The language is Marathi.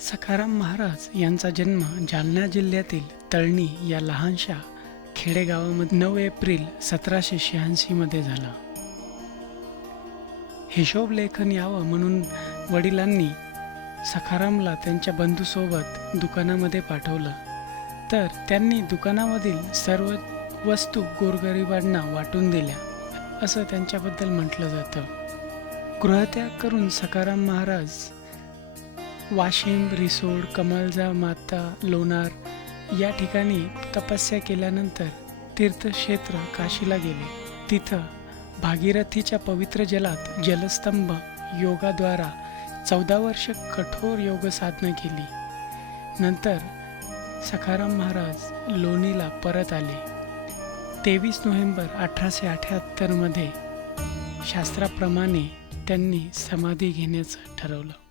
सखाराम महाराज यांचा जन्म जालना जिल्ह्यातील तळणी या लहानशा खेडेगावामध्ये नऊ एप्रिल सतराशे शहाऐंशीमध्ये झाला. हिशोबलेखन यावं म्हणून वडिलांनी सखारामला त्यांच्या बंधूसोबत दुकानामध्ये पाठवलं. तर त्यांनी दुकानामधील सर्व वस्तू गोरगरिबांना वाटून दिल्या असं त्यांच्याबद्दल म्हटलं जातं. गृहत्याग करून सखाराम महाराज वाशिम रिसोड कमलजा माता लोणार या ठिकाणी तपस्या केल्यानंतर तीर्थक्षेत्र काशीला गेले. तिथं भागीरथीच्या पवित्र जलात जलस्तंभ योगाद्वारा चौदा वर्ष कठोर योग साधना केली. नंतर सखाराम महाराज लोणीला परत आले. तेवीस नोव्हेंबर अठराशे अठ्याहत्तरमध्ये शास्त्राप्रमाणे त्यांनी समाधी घेण्याचं ठरवलं.